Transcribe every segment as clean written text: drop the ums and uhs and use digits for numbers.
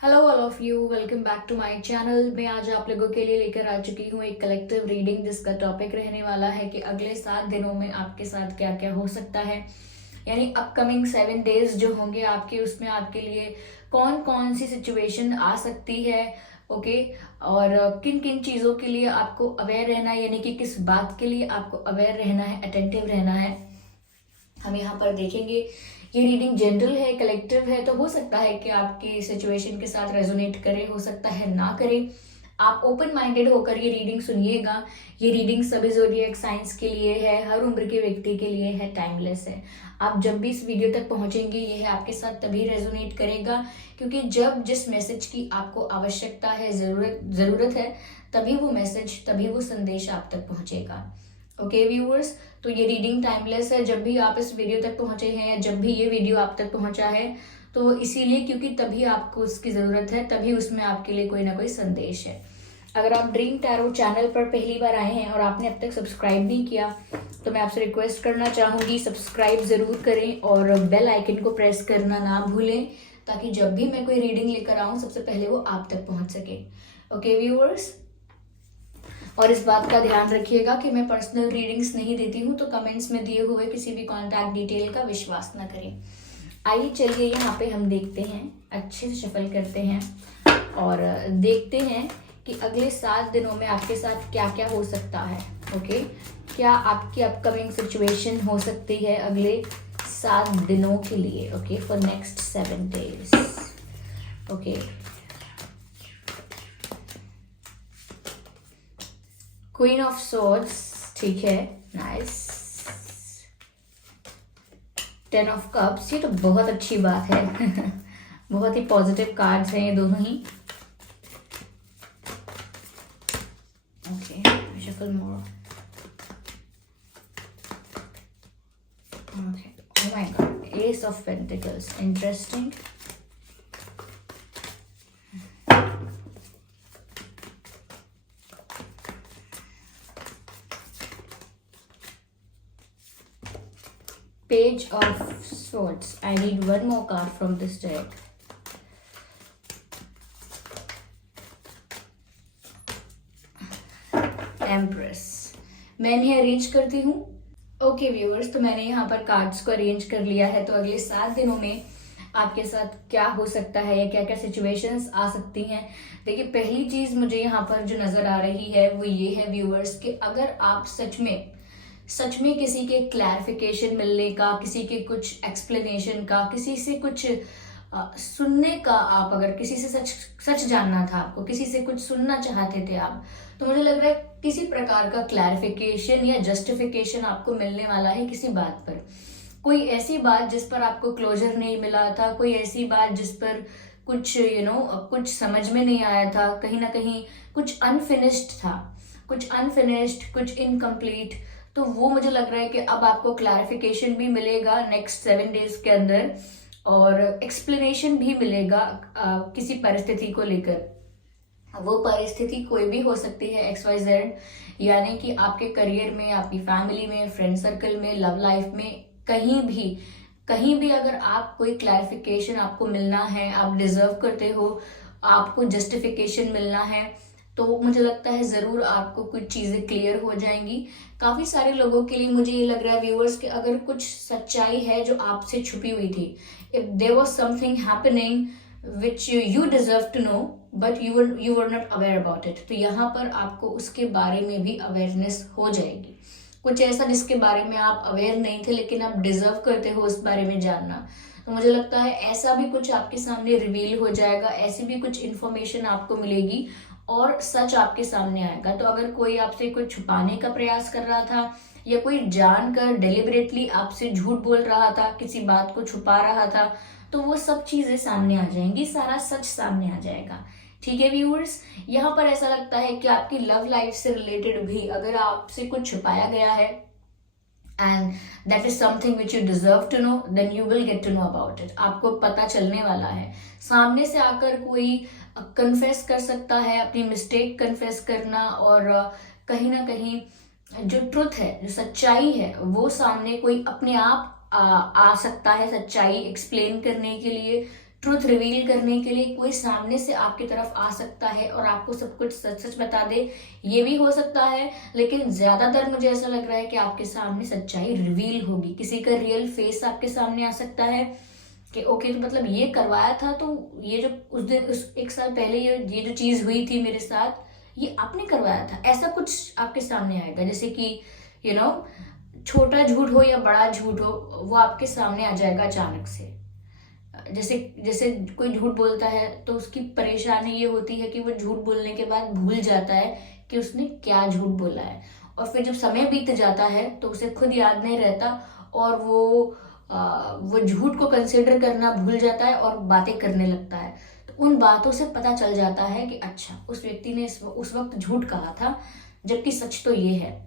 Hello all of you, welcome back to my channel. मैं आज आप लोगों के लिए लेकर आ चुकी हूँ एक कलेक्टिव रीडिंग जिसका टॉपिक रहने वाला है कि अगले 7 दिनों में आपके साथ क्या क्या हो सकता है। यानी अपकमिंग 7 डेज जो होंगे आपके, उसमें आपके लिए कौन कौन सी सिचुएशन आ सकती है। ओके। और किन किन चीज़ों के लिए आपको अवेयर रहना है, यानी कि किस बात के लिए आपको अवेयर रहना है, अटेंटिव रहना है, हम यहाँ पर देखेंगे। ये रीडिंग जनरल है, कलेक्टिव है, तो हो सकता है कि आपकी सिचुएशन के साथ रेजोनेट करे, हो सकता है ना करे। आप ओपन माइंडेड होकर ये रीडिंग सुनिएगा। ये रीडिंग सभी ज़ोडिएक साइंस के लिए है, हर उम्र के व्यक्ति के लिए है, टाइमलेस है। आप जब भी इस वीडियो तक पहुंचेंगे यह आपके साथ तभी रेजोनेट करेगा, क्योंकि जब जिस मैसेज की आपको आवश्यकता है, ज़रूरत है, तभी वो मैसेज, तभी वो संदेश आप तक पहुंचेगा। ओके व्यूअर्स, तो ये रीडिंग टाइमलेस है। जब भी आप इस वीडियो तक पहुंचे हैं या जब भी ये वीडियो आप तक पहुंचा है, तो इसीलिए क्योंकि तभी आपको उसकी ज़रूरत है, तभी उसमें आपके लिए कोई ना कोई संदेश है। अगर आप ड्रीम टैरो चैनल पर पहली बार आए हैं और आपने अब तक सब्सक्राइब नहीं किया, तो मैं आपसे रिक्वेस्ट करना चाहूँगी, सब्सक्राइब ज़रूर करें और बेल आइकन को प्रेस करना ना भूलें, ताकि जब भी मैं कोई रीडिंग लेकर आऊँ सबसे पहले वो आप तक पहुँच सके। ओके व्यूअर्स, और इस बात का ध्यान रखिएगा कि मैं पर्सनल रीडिंग्स नहीं देती हूँ, तो कमेंट्स में दिए हुए किसी भी कॉन्टैक्ट डिटेल का विश्वास न करें। आइए चलिए यहाँ पे हम देखते हैं, अच्छे से शफल करते हैं और देखते हैं कि अगले 7 दिनों में आपके साथ क्या क्या हो सकता है। ओके, क्या आपकी अपकमिंग सिचुएशन हो सकती है अगले 7 दिनों के लिए। Okay, for next 7 days. Okay, queen of swords, ठीक है, नाइस। 10 ऑफ कप्स, ये तो बहुत अच्छी बात है। बहुत ही पॉजिटिव कार्ड्स हैं ये दोनों ही। Okay, shuffle more. Okay, oh my God, ace of pentacles, interesting. Page of Swords. I need one more card from this deck. Empress. मैं इन्हें अरेंज करती हूँ। ओके व्यूअर्स, तो मैंने यहाँ पर कार्ड्स को अरेंज कर लिया है। तो अगले 7 दिनों में आपके साथ क्या हो सकता है या क्या क्या सिचुएशंस आ सकती हैं। देखिए, पहली चीज मुझे यहाँ पर जो नजर आ रही है वो ये है व्यूअर्स कि अगर आप सच में किसी के क्लैरिफिकेशन मिलने का, किसी के कुछ एक्सप्लेनेशन का, किसी से कुछ सुनने का, आप अगर किसी से सच जानना था आपको, किसी से कुछ सुनना चाहते थे आप, तो मुझे लग रहा है किसी प्रकार का क्लैरिफिकेशन या जस्टिफिकेशन आपको मिलने वाला है किसी बात पर। कोई ऐसी बात जिस पर आपको क्लोजर नहीं मिला था, कोई ऐसी बात जिस पर कुछ कुछ समझ में नहीं आया था, कहीं ना कहीं कुछ अनफिनिश्ड था, कुछ इनकम्प्लीट। तो वो मुझे लग रहा है कि अब आपको क्लैरिफिकेशन भी मिलेगा नेक्स्ट 7 डेज के अंदर, और एक्सप्लेनेशन भी मिलेगा किसी परिस्थिति को लेकर। वो परिस्थिति कोई भी हो सकती है, XYZ, यानी कि आपके करियर में, आपकी फैमिली में, फ्रेंड सर्कल में, लव लाइफ में, कहीं भी अगर आप कोई क्लैरिफिकेशन आपको मिलना है, आप डिजर्व करते हो, आपको जस्टिफिकेशन मिलना है, तो मुझे लगता है जरूर आपको कुछ चीजें क्लियर हो जाएंगी। काफी सारे लोगों के लिए मुझे ये लग रहा है व्यूअर्स कि अगर कुछ सच्चाई है जो आपसे छुपी हुई थी, if there was something happening which you deserve to know but you were not aware about it, तो यहाँ पर आपको उसके बारे में भी अवेयरनेस हो जाएगी। कुछ ऐसा जिसके बारे में आप अवेयर नहीं थे लेकिन आप डिजर्व करते हो उस बारे में जानना, तो मुझे लगता है ऐसा भी कुछ आपके सामने रिवील हो जाएगा, ऐसी भी कुछ इन्फॉर्मेशन आपको मिलेगी और सच आपके सामने आएगा। तो अगर कोई आपसे कुछ छुपाने का प्रयास कर रहा था या कोई जानकर डेलिबरेटली आपसे झूठ बोल रहा था, किसी बात को छुपा रहा था, तो वो सब चीजें सामने आ जाएंगी, सारा सच सामने आ जाएगा। ठीक है व्यूअर्स, यहाँ पर ऐसा लगता है कि आपकी लव लाइफ से रिलेटेड भी अगर आपसे कुछ छुपाया गया है and that is something which you deserve to know, then you will get to know about it. आपको पता चलने वाला है, सामने से आकर कोई कन्फेस कर सकता है, अपनी मिस्टेक कन्फेस करना, और कहीं ना कहीं जो ट्रुथ है, जो सच्चाई है, वो सामने कोई अपने आप आ सकता है सच्चाई एक्सप्लेन करने के लिए। ट्रुथ रिवील करने के लिए कोई सामने से आपकी तरफ आ सकता है और आपको सब कुछ सच सच बता दे, ये भी हो सकता है। लेकिन ज्यादातर मुझे ऐसा लग रहा है कि आपके सामने सच्चाई रिवील होगी, किसी का रियल फेस आपके सामने आ सकता है कि ओके तो मतलब ये करवाया था, तो ये जो उस दिन उस एक साल पहले ये जो चीज हुई थी मेरे साथ, ये आपने करवाया था, ऐसा कुछ आपके सामने आएगा। जैसे कि छोटा झूठ हो या बड़ा झूठ हो, वो आपके सामने आ जाएगा अचानक से। जैसे जैसे कोई झूठ बोलता है तो उसकी परेशानी ये होती है कि वो झूठ बोलने के बाद भूल जाता है कि उसने क्या झूठ बोला है, और फिर जब समय बीत जाता है तो उसे खुद याद नहीं रहता और वो झूठ को कंसिडर करना भूल जाता है और बातें करने लगता है। तो उन बातों से पता चल जाता है कि अच्छा उस व्यक्ति ने उस वक्त झूठ कहा था, जबकि सच तो ये है।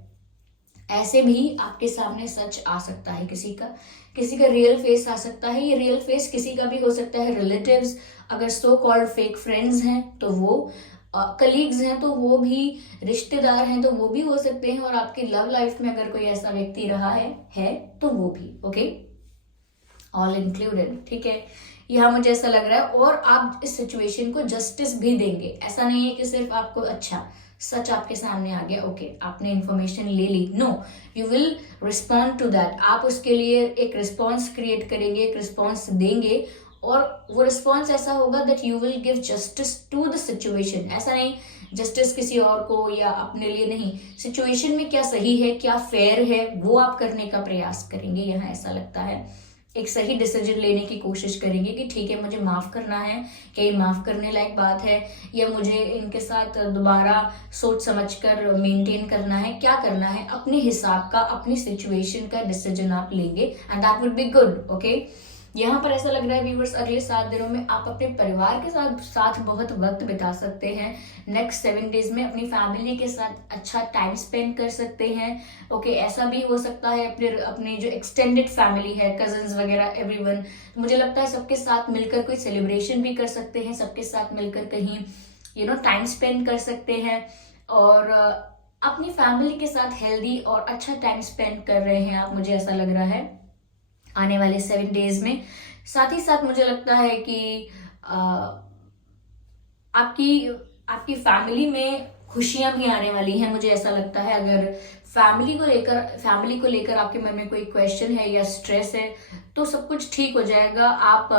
ऐसे भी आपके सामने सच आ सकता है, किसी का रियल फेस आ सकता है। ये रियल फेस किसी का भी हो सकता है, रिलेटिव्स, अगर सो कॉल्ड फेक फ्रेंड्स हैं तो वो, कलीग्स हैं तो वो भी, रिश्तेदार हैं तो वो भी हो सकते हैं, और आपकी लव लाइफ में अगर कोई ऐसा व्यक्ति रहा है तो वो भी। ओके, ऑल इंक्लूडेड, ठीक है। यहाँ मुझे ऐसा लग रहा है, और आप इस सिचुएशन को जस्टिस भी देंगे। ऐसा नहीं है कि सिर्फ आपको अच्छा सच आपके सामने आ गया, ओके आपने इंफॉर्मेशन ले ली, no, you will respond to that. आप उसके लिए एक रिस्पॉन्स क्रिएट करेंगे, एक रिस्पॉन्स देंगे, और वो रिस्पॉन्स ऐसा होगा that you will give justice to the situation. ऐसा नहीं जस्टिस किसी और को या अपने लिए नहीं, सिचुएशन में क्या सही है, क्या फेयर है, वो आप करने का प्रयास करेंगे। यहाँ ऐसा लगता है एक सही डिसीजन लेने की कोशिश करेंगे कि ठीक है मुझे माफ करना है, क्या ये माफ करने लायक बात है, या मुझे इनके साथ दोबारा सोच समझकर मेंटेन करना है, क्या करना है, अपने हिसाब का, अपनी सिचुएशन का डिसीजन आप लेंगे, and that would be good. Okay, यहाँ पर ऐसा लग रहा है व्यूअर्स, अगले 7 दिनों में आप अपने परिवार के साथ बहुत वक्त बिता सकते हैं। नेक्स्ट 7 डेज में अपनी फैमिली के साथ अच्छा टाइम स्पेंड कर सकते हैं। ओके, ऐसा भी हो सकता है अपने जो एक्सटेंडेड फैमिली है, कजन्स वगैरह, एवरीवन, मुझे लगता है सबके साथ मिलकर कोई सेलिब्रेशन भी कर सकते हैं, सबके साथ मिलकर कहीं टाइम स्पेंड कर सकते हैं, और अपनी फैमिली के साथ हेल्दी और अच्छा टाइम स्पेंड कर रहे हैं आप, मुझे ऐसा लग रहा है आने वाले 7 डेज में। साथ ही साथ मुझे लगता है कि आपकी फैमिली में खुशियां भी आने वाली हैं, मुझे ऐसा लगता है। अगर फैमिली को लेकर आपके मन में कोई क्वेश्चन है या स्ट्रेस है तो सब कुछ ठीक हो जाएगा। आप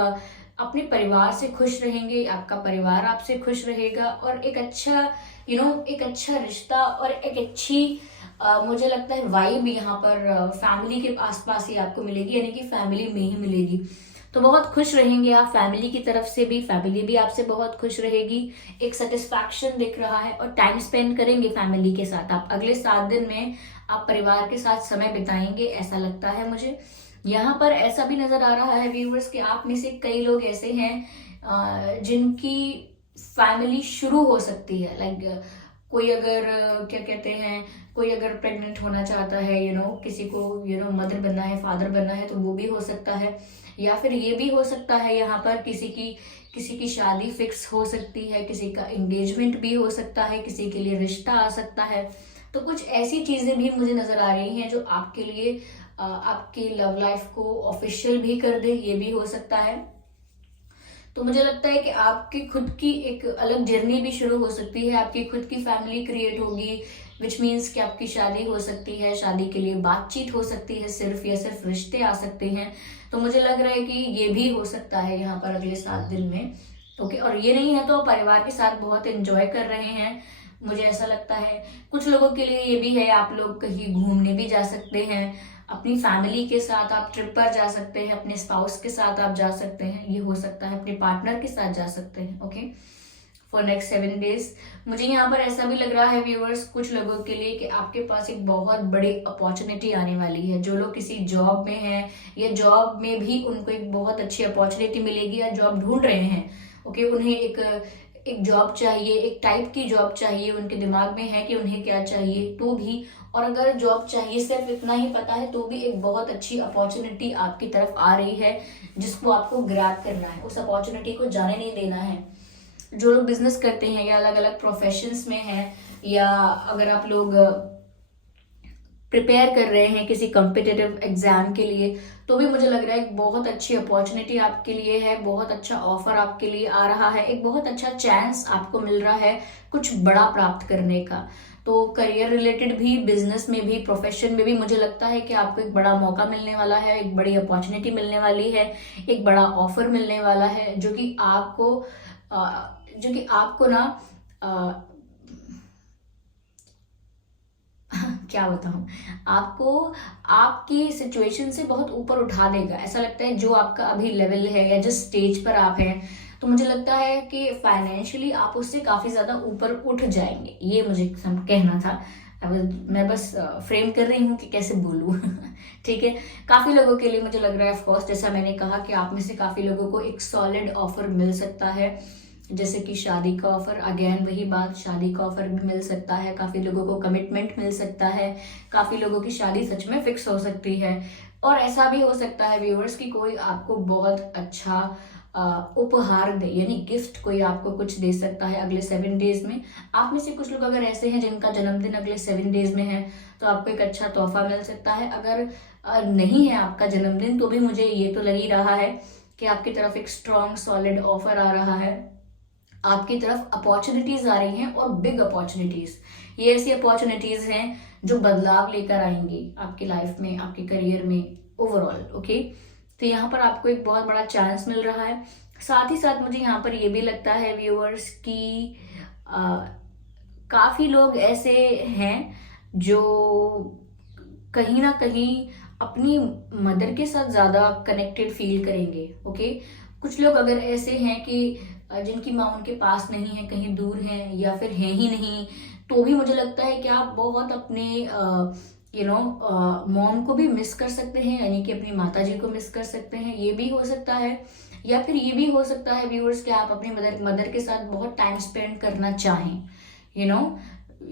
अपने परिवार से खुश रहेंगे, आपका परिवार आपसे खुश रहेगा, और एक अच्छा रिश्ता और एक अच्छी मुझे लगता है वाइब यहाँ पर फैमिली के आसपास ही आपको मिलेगी, यानी कि फैमिली में ही मिलेगी। तो बहुत खुश रहेंगे आप, फैमिली की तरफ से भी, फैमिली भी आपसे बहुत खुश रहेगी, एक सेटिस्फैक्शन दिख रहा है, और टाइम स्पेंड करेंगे फैमिली के साथ। आप अगले 7 दिन में आप परिवार के साथ समय बिताएंगे, ऐसा लगता है मुझे। यहाँ पर ऐसा भी नजर आ रहा है व्यूअर्स कि आप में से कई लोग ऐसे हैं जिनकी फैमिली शुरू हो सकती है। लाइक कोई अगर क्या कहते हैं, कोई अगर प्रेग्नेंट होना चाहता है, किसी को मदर बनना है, फादर बनना है, तो वो भी हो सकता है। या फिर ये भी हो सकता है यहाँ पर किसी की शादी फिक्स हो सकती है, किसी का एंगेजमेंट भी हो सकता है, किसी के लिए रिश्ता आ सकता है। तो कुछ ऐसी चीजें भी मुझे नजर आ रही हैं जो आपके लिए आपकी लव लाइफ को ऑफिशियल भी कर दे, ये भी हो सकता है। तो मुझे लगता है कि आपकी खुद की एक अलग जर्नी भी शुरू हो सकती है, आपकी खुद की फैमिली क्रिएट होगी, विच मीन्स कि आपकी शादी हो सकती है, शादी के लिए बातचीत हो सकती है, सिर्फ रिश्ते आ सकते हैं। तो मुझे लग रहा है कि ये भी हो सकता है यहाँ पर अगले 7 दिन में। ओके, और ये नहीं है तो परिवार के साथ बहुत एंजॉय कर रहे हैं, मुझे ऐसा लगता है। कुछ लोगों के लिए ये भी है, आप लोग कहीं घूमने भी जा सकते हैं, अपनी फैमिली के साथ आप ट्रिप पर जा सकते हैं, अपने स्पाउस के साथ आप जा सकते हैं, ये हो सकता है, अपने पार्टनर के साथ जा सकते हैं। ओके, फॉर नेक्स्ट 7 डेज मुझे यहाँ पर ऐसा भी लग रहा है व्यूअर्स, कुछ लोगों के लिए कि आपके पास एक बहुत बड़ी अपॉर्चुनिटी आने वाली है। जो लोग किसी जॉब में हैं या जॉब में भी उनको एक बहुत अच्छी अपॉर्चुनिटी मिलेगी, या जॉब ढूंढ रहे हैं, ओके, उन्हें एक जॉब चाहिए, एक टाइप की जॉब चाहिए, उनके दिमाग में है कि उन्हें क्या चाहिए, तो भी, और अगर जॉब चाहिए सिर्फ इतना ही पता है तो भी एक बहुत अच्छी अपॉर्चुनिटी आपकी तरफ आ रही है, जिसको आपको ग्रैब करना है, उस अपॉर्चुनिटी को जाने नहीं देना है। जो लोग बिजनेस करते हैं या अलग अलग प्रोफेशंस में हैं, या अगर आप लोग प्रिपेयर कर रहे हैं किसी कॉम्पिटिटिव एग्जाम के लिए, तो भी मुझे लग रहा है एक बहुत अच्छी अपॉर्चुनिटी आपके लिए है, बहुत अच्छा ऑफर आपके लिए आ रहा है, एक बहुत अच्छा चांस आपको मिल रहा है कुछ बड़ा प्राप्त करने का। तो करियर रिलेटेड भी, बिजनेस में भी, प्रोफेशन में भी मुझे लगता है कि आपको एक बड़ा मौका मिलने वाला है, एक बड़ी अपॉर्चुनिटी मिलने वाली है, एक बड़ा ऑफर मिलने वाला है, जो कि आपको ना क्या बताऊं, आपको आपकी सिचुएशन से बहुत ऊपर उठा देगा। ऐसा लगता है जो आपका अभी लेवल है या जिस स्टेज पर आप हैं, तो मुझे लगता है कि फाइनेंशियली आप उससे काफी ज्यादा ऊपर उठ जाएंगे। ये मुझे कहना था। अब मैं बस फ्रेम कर रही हूँ कि कैसे बोलूँ। ठीक है, काफी लोगों के लिए मुझे लग रहा है, ऑफ कोर्स जैसा मैंने कहा कि आप में से काफी लोगों को एक सॉलिड ऑफर मिल सकता है, जैसे कि शादी का ऑफर। अगेन वही बात, शादी का ऑफर भी मिल सकता है, काफी लोगों को कमिटमेंट मिल सकता है, काफी लोगों की शादी सच में फिक्स हो सकती है। और ऐसा भी हो सकता है व्यूअर्स कि कोई आपको बहुत अच्छा उपहार दे, यानी गिफ्ट कोई आपको कुछ दे सकता है अगले 7 डेज में। आप में से कुछ लोग अगर ऐसे हैं जिनका जन्मदिन अगले 7 डेज में है, तो आपको एक अच्छा तोहफा मिल सकता है। अगर नहीं है आपका जन्मदिन, तो भी मुझे ये तो लग ही रहा है कि आपकी तरफ एक स्ट्रॉन्ग सॉलिड ऑफर आ रहा है, आपकी तरफ अपॉर्चुनिटीज आ रही हैं, और बिग अपॉर्चुनिटीज। ये ऐसी अपॉर्चुनिटीज हैं जो बदलाव लेकर आएंगी आपकी लाइफ में, आपके करियर में, ओवरऑल। ओके, तो यहाँ पर आपको एक बहुत बड़ा चांस मिल रहा है। साथ ही साथ मुझे यहाँ पर ये भी लगता है व्यूअर्स कि काफी लोग ऐसे हैं जो कहीं ना कहीं अपनी मदर के साथ ज्यादा कनेक्टेड फील करेंगे। ओके, कुछ लोग अगर ऐसे हैं कि जिनकी माँ उनके पास नहीं है, कहीं दूर है, या फिर है ही नहीं, तो भी मुझे लगता है कि आप बहुत अपने मॉम को भी मिस कर सकते हैं, यानी कि अपनी माता जी को मिस कर सकते हैं। ये भी हो सकता है, या फिर ये भी हो सकता है व्यूअर्स कि आप अपनी मदर के साथ बहुत टाइम स्पेंड करना चाहें।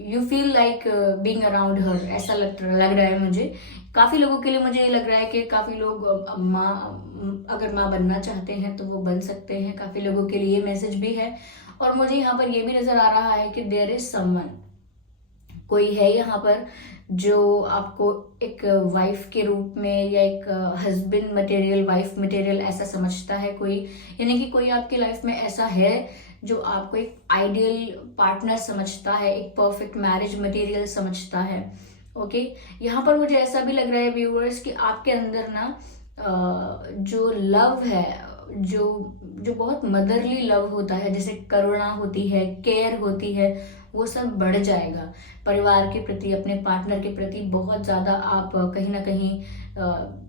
You feel like being around her, ऐसा लग रहा है मुझे। काफी लोगों के लिए मुझे ये लग रहा है कि काफी लोग अगर माँ बनना चाहते हैं तो वो बन सकते हैं। काफी लोगों के लिए ये मैसेज भी है। और मुझे यहाँ पर ये भी नजर आ रहा है कि देयर इज समवन, कोई है यहाँ पर जो आपको एक वाइफ के रूप में, या एक हस्बैंड मटेरियल, वाइफ मटेरियल ऐसा समझता है कोई, यानी कि कोई आपकी लाइफ में ऐसा है जो आपको एक आइडियल पार्टनर समझता है, एक परफेक्ट मैरिज मटेरियल समझता है। ओके, यहाँ पर मुझे ऐसा भी लग रहा है व्यूअर्स कि आपके अंदर ना जो लव है, जो जो बहुत मदरली लव होता है, जैसे करुणा होती है, केयर होती है, वो सब बढ़ जाएगा। परिवार के प्रति, अपने पार्टनर के प्रति बहुत ज्यादा आप कहीं ना कहीं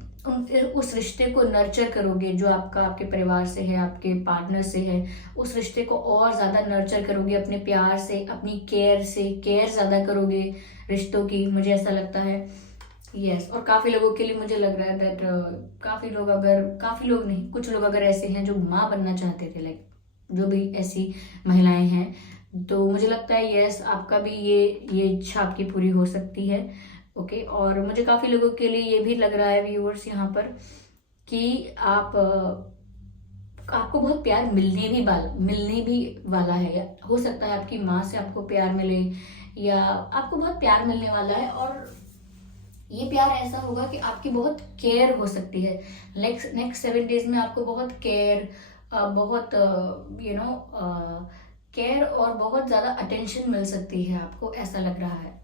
उस रिश्ते को नर्चर करोगे जो आपके परिवार से है, आपके पार्टनर से है। उस रिश्ते को और ज्यादा नर्चर करोगे अपने प्यार से, अपनी केयर से, केयर ज्यादा करोगे रिश्तों की, मुझे ऐसा लगता है। यस, और काफी लोगों के लिए मुझे लग रहा है दैट काफी लोग नहीं, कुछ लोग अगर ऐसे हैं जो माँ बनना चाहते थे, लाइक जो भी ऐसी महिलाएं हैं, तो मुझे लगता है यस, आपका भी ये इच्छा आपकी पूरी हो सकती है। ओके, और मुझे काफी लोगों के लिए ये भी लग रहा है व्यूअर्स यहाँ पर कि आपको बहुत प्यार मिलने भी वाला है। हो सकता है आपकी माँ से आपको प्यार मिले, या आपको बहुत प्यार मिलने वाला है, और ये प्यार ऐसा होगा कि आपकी बहुत केयर हो सकती है। नेक्स्ट 7 डेज में आपको बहुत केयर, बहुत केयर और बहुत ज्यादा अटेंशन मिल सकती है आपको, ऐसा लग रहा है।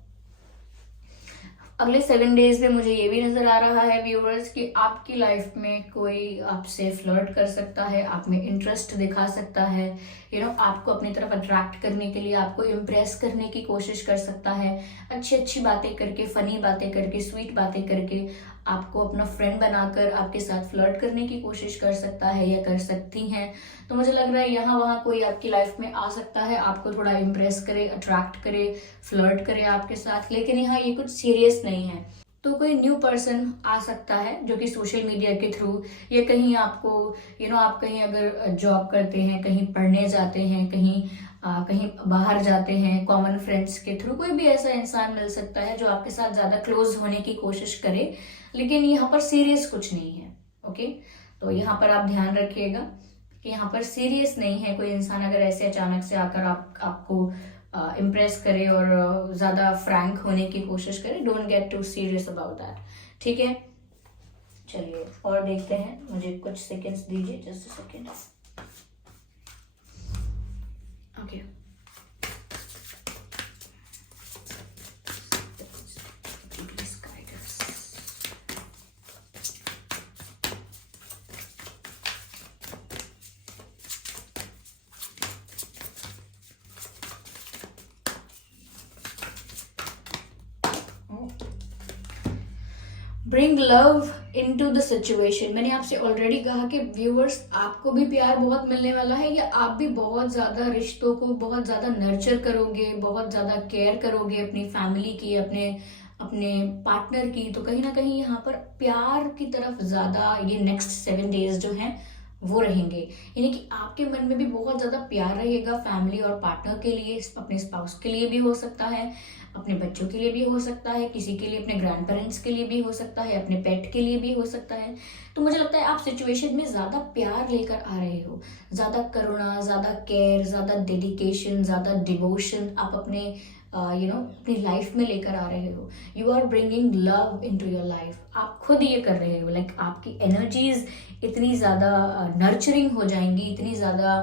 अगले 7 डेज में मुझे ये भी नजर आ रहा है व्यूअर्स कि आपकी लाइफ में कोई आपसे फ्लर्ट कर सकता है, आप में इंटरेस्ट दिखा सकता है, आपको अपनी तरफ अट्रैक्ट करने के लिए, आपको इम्प्रेस करने की कोशिश कर सकता है, अच्छी अच्छी बातें करके, फनी बातें करके, स्वीट बातें करके आपको अपना फ्रेंड बनाकर आपके साथ फ्लर्ट करने की कोशिश कर सकता है या कर सकती हैं। तो मुझे लग रहा है यहाँ वहाँ कोई आपकी लाइफ में आ सकता है, आपको थोड़ा इम्प्रेस करे, अट्रैक्ट करे, फ्लर्ट करे आपके साथ, लेकिन यहाँ ये कुछ सीरियस नहीं है। तो कोई न्यू पर्सन आ सकता है जो कि सोशल मीडिया के थ्रू, या कहीं आपको आप कहीं अगर जॉब करते हैं, कहीं पढ़ने जाते हैं, कहीं बाहर जाते हैं, कॉमन फ्रेंड्स के थ्रू कोई भी ऐसा इंसान मिल सकता है जो आपके साथ ज्यादा क्लोज होने की कोशिश करे, लेकिन यहाँ पर सीरियस कुछ नहीं है। ओके, तो यहाँ पर आप ध्यान रखिएगा कि यहाँ पर सीरियस नहीं है कोई इंसान। अगर ऐसे अचानक से आकर आपको इम्प्रेस करे और ज्यादा फ्रैंक होने की कोशिश करे, don't get too serious about that. ठीक है, चलिए और देखते हैं, मुझे कुछ सेकंड्स दीजिए, just a second. Okay, bring love into the situation. मैंने आपसे ऑलरेडी कहा कि व्यूअर्स, आपको भी प्यार बहुत मिलने वाला है, या आप भी बहुत ज्यादा रिश्तों को बहुत ज्यादा नर्चर करोगे, बहुत ज्यादा केयर करोगे अपनी फैमिली की, अपने अपने पार्टनर की। तो कहीं ना कहीं यहाँ पर प्यार की तरफ ज्यादा ये नेक्स्ट 7 डेज जो हैं वो रहेंगे। यानी कि आपके मन में भी बहुत ज्यादा प्यार रहेगा फैमिली और पार्टनर के लिए, अपने स्पाउस के लिए भी हो सकता है, अपने बच्चों के लिए भी हो सकता है, किसी के लिए अपने ग्रैंड पेरेंट्स के लिए भी हो सकता है, अपने पेट के लिए भी हो सकता है। तो मुझे लगता है आप सिचुएशन में ज्यादा प्यार लेकर आ रहे हो, ज्यादा करुणा, ज्यादा केयर, ज्यादा डेडिकेशन, ज्यादा डिवोशन आप अपने अपनी लाइफ में लेकर आ रहे हो। You are bringing love into your life. आप खुद ये कर रहे हो, लाइक आपकी एनर्जीज इतनी ज्यादा नर्चरिंग हो जाएंगी, इतनी ज्यादा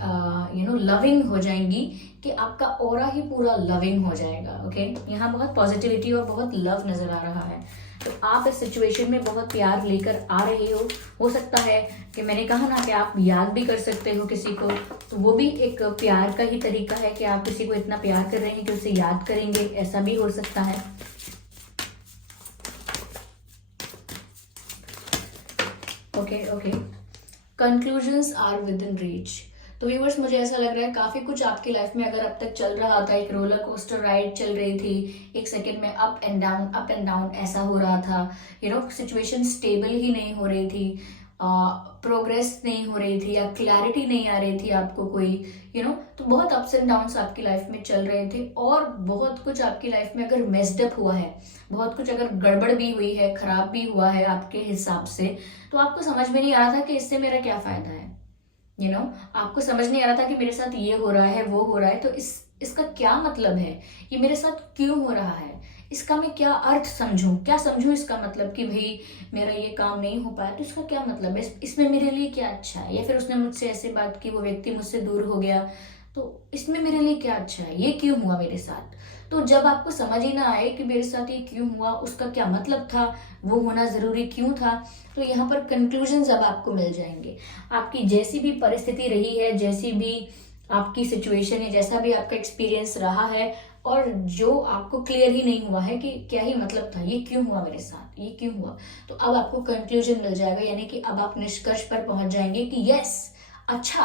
लविंग हो जाएंगी कि आपका ऑरा ही पूरा लविंग हो जाएगा। ओके, यहाँ बहुत पॉजिटिविटी और बहुत लव नजर आ रहा है। तो आप इस सिचुएशन में बहुत प्यार लेकर आ रहे हो सकता है कि मैंने कहा ना कि आप याद भी कर सकते हो किसी को, तो वो भी एक प्यार का ही तरीका है कि आप किसी को इतना प्यार कर रहे हैं कि उसे याद करेंगे, ऐसा भी हो सकता है। Okay, conclusions are within reach. तो व्यूअर्स, मुझे ऐसा लग रहा है काफी कुछ आपकी लाइफ में अगर अब तक चल रहा था, एक रोलर कोस्टर राइड चल रही थी, एक सेकंड में अप एंड डाउन ऐसा हो रहा था, सिचुएशन स्टेबल ही नहीं हो रही थी, प्रोग्रेस नहीं हो रही थी, या क्लैरिटी नहीं आ रही थी आपको कोई, तो बहुत अप्स एंड डाउन्स आपकी लाइफ में चल रहे थे। और बहुत कुछ आपकी लाइफ में अगर मेस्ड अप हुआ है, बहुत कुछ अगर गड़बड़ भी हुई है, खराब भी हुआ है आपके हिसाब से, तो आपको समझ में नहीं आ रहा था कि इससे मेरा क्या फायदा है। आपको समझ नहीं आ रहा था कि मेरे साथ ये हो रहा है, वो हो रहा है, तो इसका क्या मतलब है, ये मेरे साथ क्यों हो रहा है, इसका मैं क्या अर्थ समझूं, क्या समझूं इसका मतलब कि भाई मेरा ये काम नहीं हो पाया तो इसका क्या मतलब है, इसमें मेरे लिए क्या अच्छा है, या फिर उसने मुझसे ऐसे बात की, वो व्यक्ति मुझसे दूर हो गया, तो इसमें मेरे लिए क्या अच्छा है, ये क्यों हुआ मेरे साथ। तो जब आपको समझ ही ना आए कि मेरे साथ ये क्यों हुआ, उसका क्या मतलब था, वो होना जरूरी क्यों था, तो यहाँ पर कंक्लूजन अब आपको मिल जाएंगे। आपकी जैसी भी परिस्थिति रही है, जैसी भी आपकी सिचुएशन है, जैसा भी आपका एक्सपीरियंस रहा है, और जो आपको क्लियर ही नहीं हुआ है कि क्या ही मतलब था, ये क्यों हुआ मेरे साथ, ये क्यों हुआ, तो अब आपको कंक्लूजन मिल जाएगा। यानी कि अब आप निष्कर्ष पर पहुंच जाएंगे कि यस, अच्छा,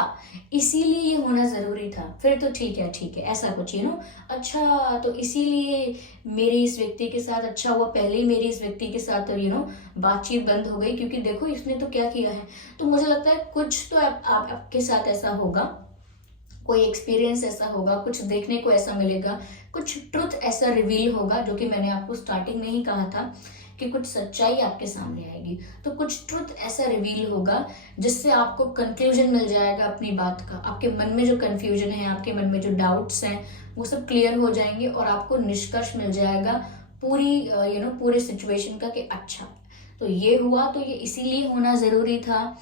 इसीलिए ये होना जरूरी था, फिर तो ठीक है, ऐसा कुछ अच्छा, तो इसीलिए मेरे इस व्यक्ति के साथ अच्छा हुआ, पहले ही मेरी इस व्यक्ति के साथ बातचीत बंद हो गई, क्योंकि देखो इसने तो क्या किया है। तो मुझे लगता है कुछ तो आपके साथ ऐसा होगा, कोई एक्सपीरियंस ऐसा होगा, कुछ देखने को ऐसा मिलेगा, कुछ ट्रुथ ऐसा रिवील होगा, जो कि मैंने आपको स्टार्टिंग में ही कहा था कि कुछ सच्चाई आपके सामने आएगी। तो कुछ ट्रुथ ऐसा रिवील होगा जिससे आपको कंक्लूजन मिल जाएगा अपनी बात का। आपके मन में जो कंफ्यूजन है, आपके मन में जो डाउट्स हैं, वो सब क्लियर हो जाएंगे और आपको निष्कर्ष मिल जाएगा पूरे सिचुएशन का कि अच्छा, तो ये हुआ, तो ये इसीलिए होना जरूरी था,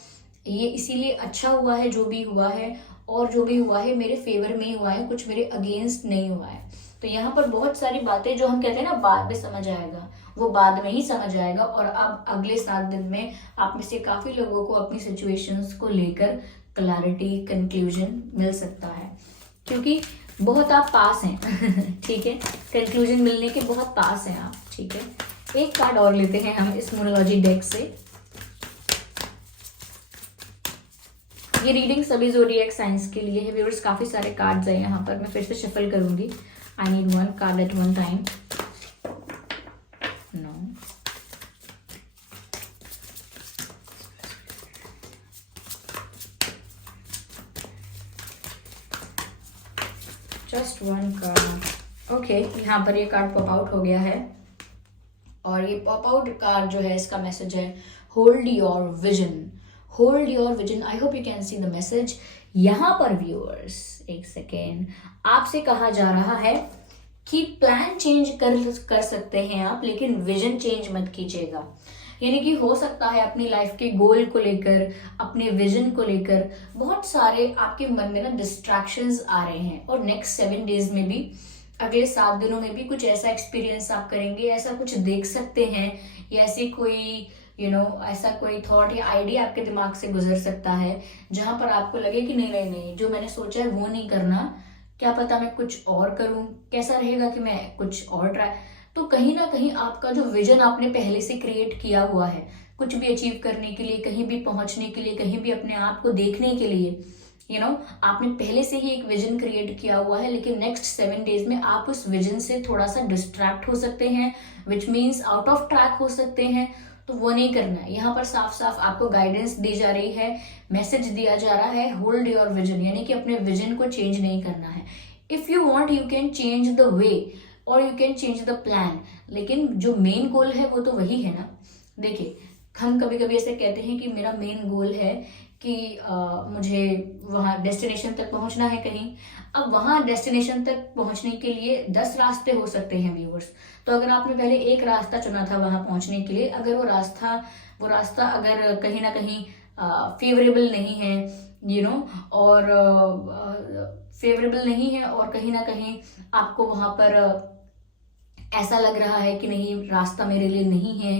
ये इसीलिए अच्छा हुआ है जो भी हुआ है, और जो भी हुआ है मेरे फेवर में ही हुआ है, कुछ मेरे अगेंस्ट नहीं हुआ है। तो यहाँ पर बहुत सारी बातें जो हम कहते हैं ना बाद में समझ आएगा, वो बाद में ही समझ आएगा। और अब अगले 7 दिन में आप में से काफी लोगों को अपनी सिचुएशंस को लेकर क्लैरिटी, कंक्लूजन मिल सकता है, क्योंकि बहुत आप पास हैं ठीक है, कंक्लूजन मिलने के बहुत पास हैं आप। ठीक है, एक कार्ड और लेते हैं हम इस मोनोलॉजी डेक से। ये रीडिंग सभी ज़ोडिएक साइंस के लिए है व्यूअर्स। काफी सारे कार्ड्स हैं यहाँ पर, मैं फिर से शफल करूंगी। I need one card at one time. No, just one card. Okay, यहाँ पर ये कार्ड पॉप आउट हो गया है, और ये पॉप आउट कार्ड जो है इसका मैसेज है hold your vision, hold your vision. I hope you can see the message. यहाँ पर व्यूअर्स एक सेकेंड, आपसे कहा जा रहा है कि प्लान चेंज कर सकते हैं आप, लेकिन विजन चेंज मत कीजिएगा। यानी कि हो सकता है अपनी लाइफ के गोल को लेकर, अपने विजन को लेकर बहुत सारे आपके मन में ना डिस्ट्रैक्शंस आ रहे हैं, और नेक्स्ट 7 डेज में भी, अगले 7 दिनों में भी कुछ ऐसा एक्सपीरियंस आप करेंगे, ऐसा कुछ देख सकते हैं, या ऐसी कोई ऐसा कोई थॉट या आइडिया आपके दिमाग से गुजर सकता है जहां पर आपको लगे कि नहीं नहीं नहीं, जो मैंने सोचा है वो नहीं करना, क्या पता मैं कुछ और करूं, कैसा रहेगा कि मैं कुछ और ट्राई। तो कहीं ना कहीं आपका जो विजन आपने पहले से क्रिएट किया हुआ है कुछ भी अचीव करने के लिए, कहीं भी पहुंचने के लिए, कहीं भी अपने आप को देखने के लिए, आपने पहले से ही एक विजन क्रिएट किया हुआ है, लेकिन नेक्स्ट 7 डेज में आप उस विजन से थोड़ा सा डिस्ट्रैक्ट हो सकते हैं, which means out of track हो सकते हैं। तो वो नहीं करना है। यहाँ पर साफ साफ आपको गाइडेंस दी जा रही है, मैसेज दिया जा रहा है, होल्ड योर विजन, यानी कि अपने विजन को चेंज नहीं करना है। If you want you can change the way or you can change the plan, लेकिन जो मेन गोल है वो तो वही है ना। देखिए, हम कभी कभी ऐसे कहते हैं कि मेरा मेन गोल है कि मुझे वहाँ डेस्टिनेशन तक पहुंचना है कहीं। अब वहां डेस्टिनेशन तक पहुंचने के लिए 10 रास्ते हो सकते हैं व्यूअर्स। तो अगर आपने पहले एक रास्ता चुना था वहां पहुंचने के लिए, अगर वो रास्ता अगर कहीं ना कहीं फेवरेबल नहीं है और फेवरेबल नहीं है, और कहीं ना कहीं आपको वहां पर ऐसा लग रहा है कि नहीं, रास्ता मेरे लिए नहीं है,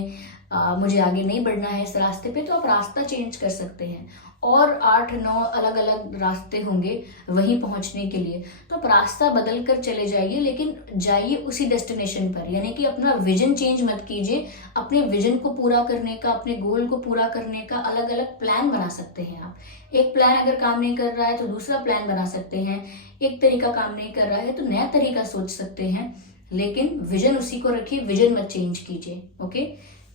मुझे आगे नहीं बढ़ना है इस रास्ते पे, तो आप रास्ता चेंज कर सकते हैं। और 8-9 अलग अलग रास्ते होंगे वहीं पहुंचने के लिए, तो आप रास्ता बदल कर चले जाइए, लेकिन जाइए उसी डेस्टिनेशन पर। यानी कि अपना विजन चेंज मत कीजिए। अपने विजन को पूरा करने का, अपने गोल को पूरा करने का अलग अलग प्लान बना सकते हैं आप। एक प्लान अगर काम नहीं कर रहा है तो दूसरा प्लान बना सकते हैं, एक तरीका काम नहीं कर रहा है तो नया तरीका सोच सकते हैं, लेकिन विजन उसी को रखिए, विजन मत चेंज कीजिए। ओके,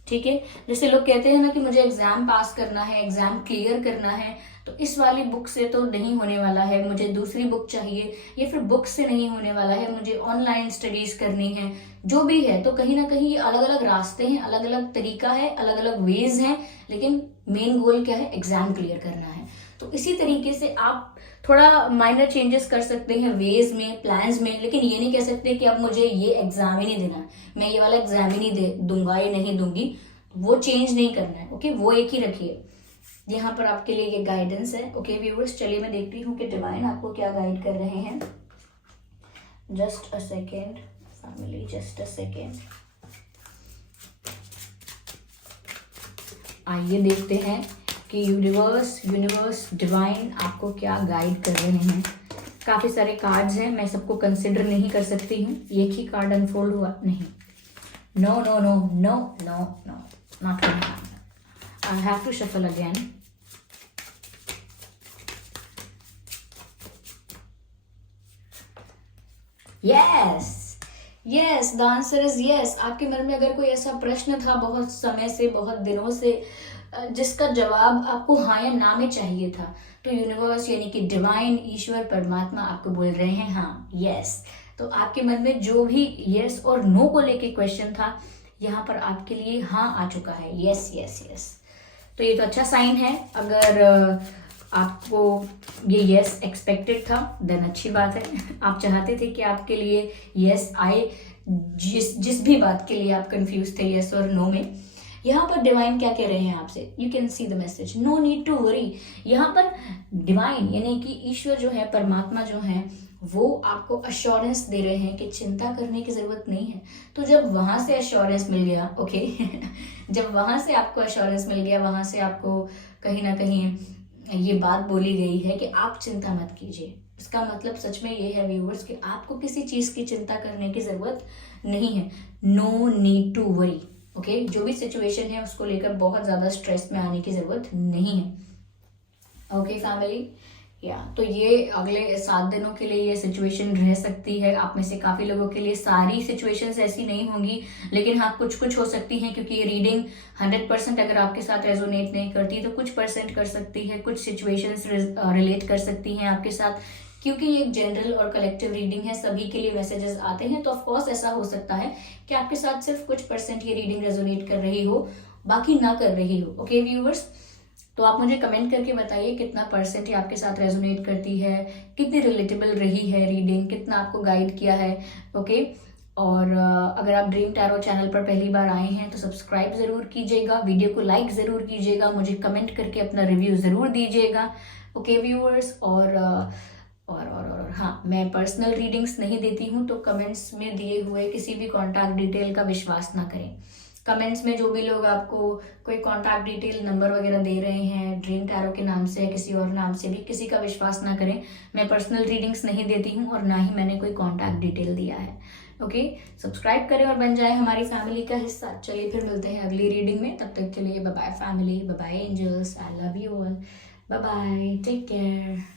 ठीक है। जैसे लोग कहते हैं ना कि मुझे एग्जाम पास करना है, एग्जाम क्लियर करना है, तो इस वाली बुक से तो नहीं होने वाला है, मुझे दूसरी बुक चाहिए, या फिर बुक से नहीं होने वाला है, मुझे ऑनलाइन स्टडीज करनी है, जो भी है। तो कहीं ना कहीं अलग अलग रास्ते हैं, अलग अलग तरीका है, अलग अलग वेज हैं, लेकिन मेन गोल क्या है, एग्जाम क्लियर करना है। तो इसी तरीके से आप थोड़ा माइनर चेंजेस कर सकते हैं वेज में, प्लान्स में, लेकिन ये नहीं कह सकते कि अब मुझे ये एग्जाम ही नहीं देना, मैं ये वाला एग्जाम ही नहीं दूंगा या नहीं दूंगी। वो चेंज नहीं करना है। ओके, वो एक ही रखिए। यहाँ पर आपके लिए ये गाइडेंस है। ओके व्यूअर्स, चलिए मैं देखती हूँ कि डिवाइन आपको क्या गाइड कर रहे हैं। Just a second family, just a second. आइए देखते हैं कि यूनिवर्स डिवाइन आपको क्या गाइड कर रहे हैं। काफी सारे कार्ड्स हैं, मैं सबको कंसिडर नहीं कर सकती हूँ। एक ही कार्ड अनफोल्ड हुआ नहीं। No no no no no no, not going to happen. I have to shuffle again. Yes yes, the answer is yes. आपके मन में अगर कोई ऐसा प्रश्न था बहुत समय से, बहुत दिनों से, जिसका जवाब आपको हाँ या ना में चाहिए था, तो यूनिवर्स यानी कि डिवाइन, ईश्वर, परमात्मा आपको बोल रहे हैं हाँ, यस। तो आपके मन में जो भी यस और नो को लेके क्वेश्चन था, यहाँ पर आपके लिए हाँ आ चुका है, यस यस यस। तो ये तो अच्छा साइन है। अगर आपको ये यस एक्सपेक्टेड था, देन अच्छी बात है। आप चाहते थे कि आपके लिए यस आए, जिस भी बात के लिए आप कंफ्यूज थे यस और नो में। यहाँ पर डिवाइन क्या कह रहे हैं आपसे, you can see the message, no need to worry. यहाँ पर डिवाइन यानी कि ईश्वर जो है, परमात्मा जो है, वो आपको अश्योरेंस दे रहे हैं कि चिंता करने की जरूरत नहीं है। तो जब वहां से अश्योरेंस मिल गया, ओके जब वहां से आपको अश्योरेंस मिल गया, वहां से आपको कहीं ना कहीं ये बात बोली गई है कि आप चिंता मत कीजिए, इसका मतलब सच में ये है व्यूअर्स कि आपको किसी चीज की चिंता करने की जरूरत नहीं है। No need to worry. Okay, जो भी सिचुएशन है उसको लेकर बहुत ज्यादा स्ट्रेस में आने की जरूरत नहीं है। ओके फैमिली, या तो ये अगले 7 दिनों के लिए ये सिचुएशन रह सकती है। आप में से काफी लोगों के लिए सारी सिचुएशंस ऐसी नहीं होंगी, लेकिन हाँ कुछ कुछ हो सकती हैं, क्योंकि ये रीडिंग 100% अगर आपके साथ रेजोनेट नहीं करती तो कुछ परसेंट कर सकती है, कुछ सिचुएशंस रिलेट कर सकती हैं आपके साथ, क्योंकि ये एक जनरल और कलेक्टिव रीडिंग है, सभी के लिए मैसेजेस आते हैं। तो ऑफकोर्स ऐसा हो सकता है कि आपके साथ सिर्फ कुछ परसेंट ये रीडिंग रेजोनेट कर रही हो, बाकी ना कर रही हो। ओके व्यूअर्स, तो आप मुझे कमेंट करके बताइए कितना परसेंट ये आपके साथ रेजोनेट करती है, कितनी रिलेटेबल रही है रीडिंग, कितना आपको गाइड किया है। ओके, और अगर आप ड्रीम टैरो चैनल पर पहली बार आए हैं तो सब्सक्राइब ज़रूर कीजिएगा, वीडियो को लाइक ज़रूर कीजिएगा, मुझे कमेंट करके अपना रिव्यू ज़रूर दीजिएगा। ओके व्यूअर्स, और हाँ, मैं पर्सनल रीडिंग्स नहीं देती हूँ, तो कमेंट्स में दिए हुए किसी भी कॉन्टैक्ट डिटेल का विश्वास ना करें। कमेंट्स में जो भी लोग आपको कोई कॉन्टैक्ट डिटेल नंबर वगैरह दे रहे हैं ड्रीम टैरो के नाम से या किसी और नाम से भी, किसी का विश्वास ना करें। मैं पर्सनल रीडिंग्स नहीं देती हूँ और ना ही मैंने कोई कॉन्टैक्ट डिटेल दिया है। ओके, सब्सक्राइब करें और बन जाए हमारी फैमिली का हिस्सा। चलिए फिर मिलते हैं अगली रीडिंग में, तब तक के लिए bye bye family, bye bye angels, I love you all, bye bye, take care.